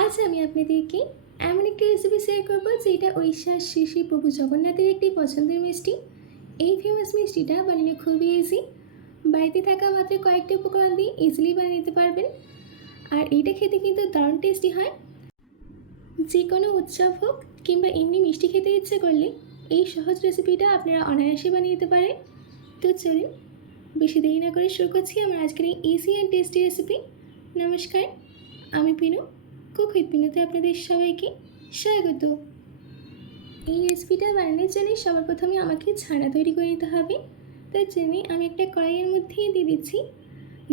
আজ আমি আপনাদেরকে এমন একটি রেসিপি শেয়ার করব যেটা উড়িষ্যার শ্রী শ্রী প্রভু জগন্নাথের একটি পছন্দের মিষ্টি। এই ফেমাস মিষ্টিটা বানানো খুবই ইজি। বাড়িতে থাকা মাত্র কয়েকটি উপকরণ দিয়ে ইজিলি বানিয়ে নিতে পারবেন। আর এইটা খেতে কিন্তু দারুণ টেস্টি হয়। যে কোনো উৎসব হোক কিংবা এমনি মিষ্টি খেতে ইচ্ছে করলে এই সহজ রেসিপিটা আপনারা অনায়াসে বানিয়ে নিতে পারেন। তো চলুন বেশি দেরি না করে শুরু করছি আমার আজকের এই ইজি অ্যান্ড টেস্টি রেসিপি। নমস্কার, আমি পিনু, কুক উইথ পিনুতে আপনাদের সবাইকে স্বাগত। এই রেসিপিটা বানানোর জন্য সবার প্রথমে আমাকে ছানা তৈরি করে নিতে হবে। তার জন্য আমি একটা কড়াইয়ের মধ্যে দিয়ে দিচ্ছি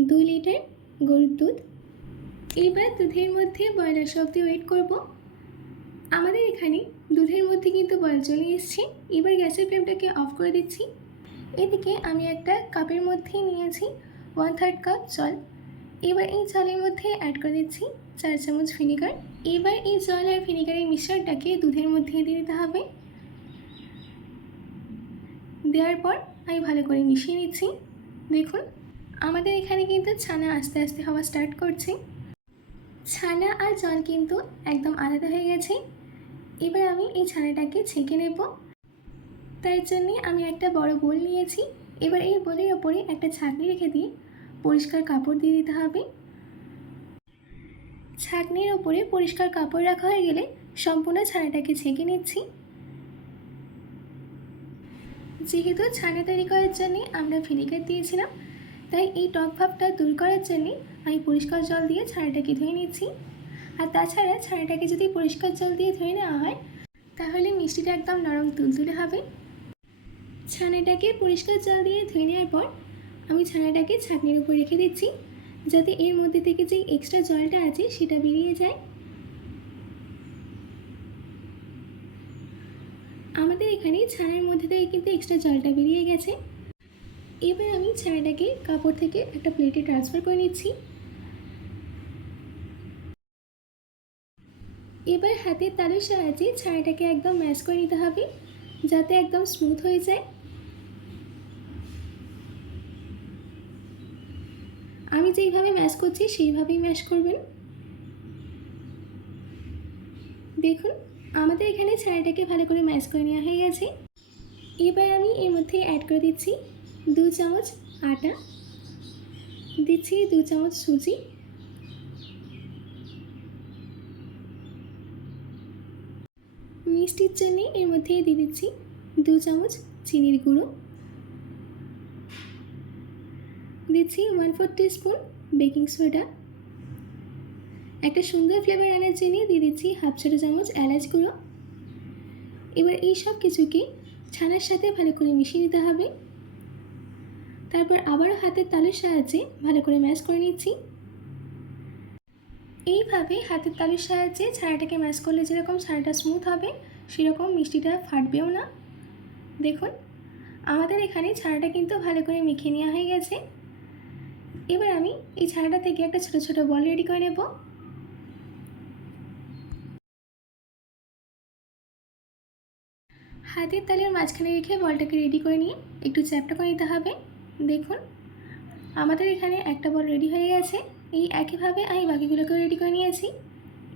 2 লিটার গরুর দুধ। এবার দুধের মধ্যে বয়েল আসা অবধি ওয়েট করব। আমাদের এখানে দুধের মধ্যে কিন্তু বয়েল চলে এসছে। এবার গ্যাসের ফ্লেমটাকে অফ করে দিচ্ছি। এদিকে আমি একটা কাপের মধ্যে নিয়েছি 1/3 কাপ জল। এবার এই জলের মধ্যে অ্যাড করে দিচ্ছি 4 চামচ ভিনেগার। এবার এই জল আর ভিনেগারের মিশ্রণটাকে দুধের মধ্যে দিয়ে দিতে হবে। দেওয়ার পর আমি ভালো করে মিশিয়ে নিচ্ছি। দেখুন আমাদের এখানে কিন্তু ছানা আস্তে আস্তে হওয়া স্টার্ট করছে। ছানা আর জল কিন্তু একদম আলাদা হয়ে গেছে। এবার আমি এই ছানাটাকে ছেঁকে নেব। তার জন্যে আমি একটা বড় বোল নিয়েছি। এবার এই বোলের ওপরে একটা ছাঁকনি রেখে দিয়ে পরিষ্কার কাপড় দিয়ে দিতে হবে। ছাঁকনির ওপরে পরিষ্কার কাপড় রাখা হয়ে গেলে সম্পূর্ণ ছানাটাকে ছেঁকে নিচ্ছি। যেহেতু ছানা তৈরি করার জন্য আমরা ভিনেগার দিয়েছিলাম, তাই এই টক ভাবটা দূর করার জন্যে আমি পরিষ্কার জল দিয়ে ছানাটাকে ধুয়ে নিচ্ছি। আর তাছাড়া ছানাটাকে যদি পরিষ্কার জল দিয়ে ধুয়ে নেওয়া হয় তাহলে মিষ্টিটা একদম নরম তুলতুলে হবে। ছানাটাকে পরিষ্কার জল দিয়ে ধুয়ে নেওয়ার পর আমি ছানাটাকে ছাঁকনির উপর রেখে দিচ্ছি, যাতে এর মধ্যে থেকে যে এক্সট্রা জলটা আছে সেটা বেরিয়ে যায়। আমাদের এখানে ছানার মধ্যে থেকে কিন্তু এক্সট্রা জলটা বেরিয়ে গেছে। এবার আমি ছানাটাকে কাপড় থেকে একটা প্লেটে ট্রান্সফার করে নিচ্ছি। এবার হাতের তালুর সাহায্যে ছানাটাকে একদম ম্যাশ করে নিতে হবে, যাতে একদম স্মুথ হয়ে যায়। আমি যেইভাবে ম্যাশ করছি সেইভাবেই ম্যাশ করবেন। দেখুন আমাদের এখানে ছানাটাকে ভালো করে ম্যাশ করে নেওয়া হয়ে গেছে। এবার আমি এর মধ্যে অ্যাড করে দিচ্ছি 2 চামচ আটা, দিচ্ছি 2 চামচ সুজি, মিষ্টির জন্য এর মধ্যে দিয়ে দিচ্ছি 2 চামচ চিনির গুঁড়ো, দিচ্ছি 1/4 টিস্পুন বেকিং সোডা, একটা সুন্দর ফ্লেভার আনার জন্য দিয়ে দিচ্ছি 1/2 ছোটো চামচ এলাচ গুঁড়ো। এবার এই সব কিছুকে ছানার সাথে ভালো করে মিশিয়ে নিতে হবে। তারপর আবারও হাতের তালুর সাহায্যে ভালো করে ম্যাশ করে নিচ্ছি। এইভাবে হাতের তালুর সাহায্যে ছানাটাকে ম্যাশ করলে যেরকম ছানাটা স্মুথ হবে সেরকম মিষ্টিটা ফাটবেও না। দেখুন আমাদের এখানে ছানাটা কিন্তু ভালো করে মেখে নেওয়া হয়ে গেছে। এবার আমি এই ছানাটা থেকে একটা ছোটো ছোটো বল রেডি করে নেব। হাতের তালের মাঝখানে রেখে বলটাকে রেডি করে নিয়ে একটু চ্যাপটা করে নিতে হবে। দেখুন আমাদের এখানে একটা বল রেডি হয়ে গেছে। এই একইভাবে আমি বাকিগুলোকেও রেডি করে নিয়েছি।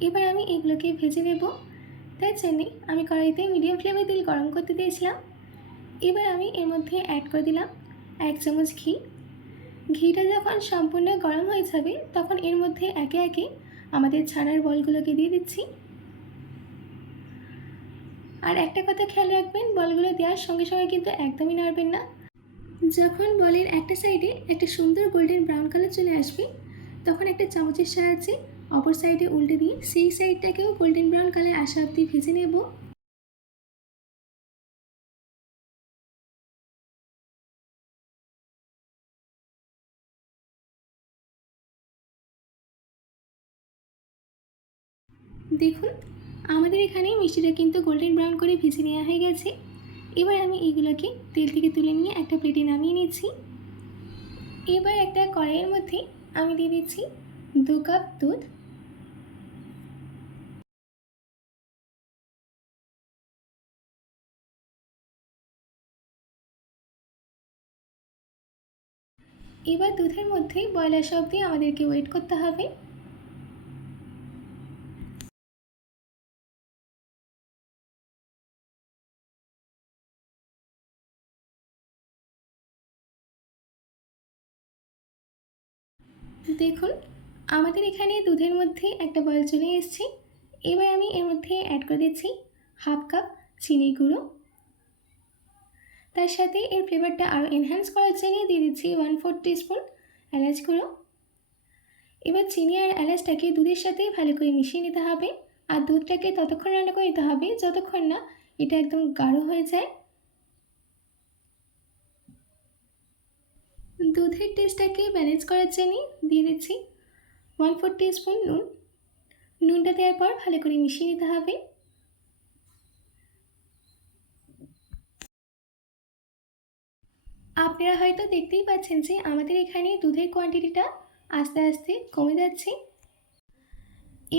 এবার আমি এগুলোকে ভেজে নেব। তার জন্যে আমি কড়াইতে মিডিয়াম ফ্লেমে তেল গরম করতে দিয়েছিলাম। এবার আমি এর মধ্যে অ্যাড করে দিলাম 1 চামচ ঘি। ঘিটা যখন সম্পূর্ণ গরম হয়ে যাবে তখন এর মধ্যে একে একে আমাদের ছানার বলগুলোকে দিয়ে দিচ্ছি। আর একটা কথা খেয়াল রাখবেন, বলগুলো দেওয়ার সঙ্গে সঙ্গে কিন্তু একদমই নাড়বেন না। যখন বলের একটা সাইডে একটা সুন্দর গোল্ডেন ব্রাউন কালার চলে আসবে তখন একটা চামচের সাহায্যে অপর সাইডে উল্টে দিয়ে সেই সাইডটাকেও গোল্ডেন ব্রাউন কালার আসা অবধি ভেজে নেব। দেখুন আমাদের এখানে মিষ্টিটা কিন্তু গোল্ডেন ব্রাউন করে ভেজে নেওয়া হয়ে গেছে। এবার আমি এইগুলোকে তেল থেকে তুলে নিয়ে একটা প্লেটে নামিয়ে নিচ্ছি। এবার একটা কড়াইয়ের মধ্যে আমি দিয়ে দিচ্ছি 2 কাপ দুধ। এবার দুধের মধ্যে বয়ল আসা অবধি আমাদেরকে ওয়েট করতে হবে। দেখুন, আমাদের এখানে দুধের মধ্যে একটা বল চলে এসেছে। এবার আমি এর মধ্যে অ্যাড করে দিচ্ছি হাফ কাপ চিনির গুঁড়ো। তার সাথে এর ফ্লেভারটা আরও এনহ্যান্স করার জন্য দিয়ে দিচ্ছি 1/4 টিস্পুন এলাচ গুঁড়ো। এবার চিনি আর এলাচটাকে দুধের সাথে ভালো করে মিশিয়ে নিতে হবে, আর দুধটাকে ততক্ষণ রান্না করে নিতে হবে যতক্ষণ না এটা একদম গাঢ় হয়ে যায়। দুধের টেস্টটাকে ব্যালেন্স করার জন্য দিয়ে দিচ্ছি 1/4 টিস্পুন নুন। নুনটা দেওয়ার পর ভালো করে মিশিয়ে নিতে হবে। আপনারা হয়তো দেখতেই পাচ্ছেন যে আমাদের এখানে দুধের কোয়ান্টিটিটা আস্তে আস্তে কমে যাচ্ছে।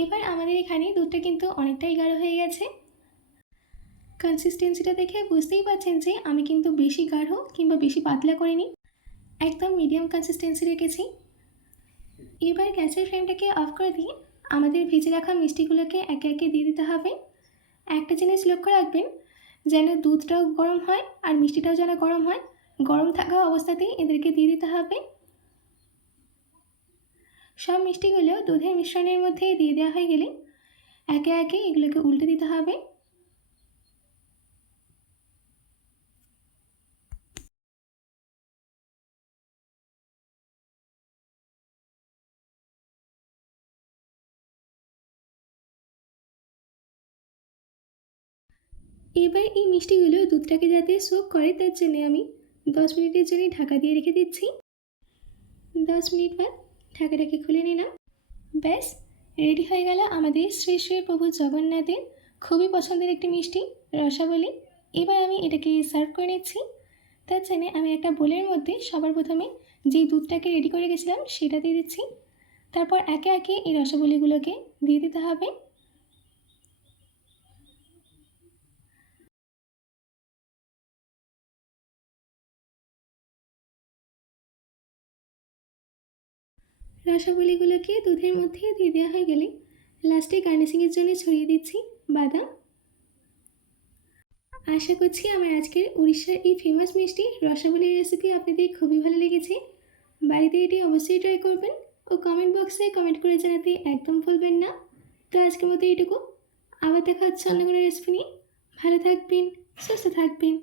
এবার আমাদের এখানে দুধটা কিন্তু অনেকটাই গাঢ় হয়ে গেছে। কনসিস্টেন্সিটা দেখে বুঝতেই পারছেন যে আমি কিন্তু বেশি গাঢ় কিংবা বেশি পাতলা করিনি, একদম মিডিয়াম কনসিস্টেন্সি রেখেছি। এবার গ্যাসের ফ্লেমটাকে অফ করে দিয়ে আমাদের ভেজে রাখা মিষ্টিগুলোকে একে একে দিয়ে দিতে হবে। একটা জিনিস লক্ষ্য রাখবেন, যেন দুধটাও গরম হয় আর মিষ্টিটাও যেন গরম হয়। গরম থাকা অবস্থাতেই এদেরকে দিয়ে দিতে হবে। সব মিষ্টিগুলো দুধের মিশ্রণের মধ্যে দিয়ে দেওয়া হয়ে গেলে একে একে এগুলোকে উল্টে দিতে হবে। এবার এই মিষ্টিগুলো দুধটাকে যাতে সোক করে তার জন্য আমি 10 মিনিটের জন্য ঢাকা দিয়ে রেখে দিচ্ছি। 10 মিনিট বাদ ঢাকাটাকে খুলে নিলাম। ব্যাস, রেডি হয়ে গেল আমাদের শ্রী শ্রী প্রভু জগন্নাথের খুবই পছন্দের একটি মিষ্টি রসাবলী। এবার আমি এটাকে সার্ভ করে নিচ্ছি। তার জন্য আমি একটা বোলের মধ্যে সবার প্রথমে যেই দুধটাকে রেডি করে গেছিলাম সেটা দিয়ে দিচ্ছি। তারপর একে একে এই রসবলীগুলোকে দিয়ে দিতে হবে। রসবলীগুলোকে দুধের মধ্যে দিয়ে দেওয়া হয়ে গেলে লাস্টে গার্নিশিংয়ের জন্য ছড়িয়ে দিচ্ছি বাদাম। আশা করছি আমার আজকের উড়িষ্যার এই ফেমাস মিষ্টি রসাবলীর রেসিপি আপনাদের খুবই ভালো লেগেছে। বাড়িতে এটি অবশ্যই ট্রাই করবেন ও কমেন্ট বক্সে কমেন্ট করে জানাতে একদম ভুলবেন না। তো আজকের মতো এইটুকু, আবার দেখা হচ্ছে অন্য কোনো রেসিপি নিয়ে। ভালো থাকবেন, সুস্থ থাকবেন।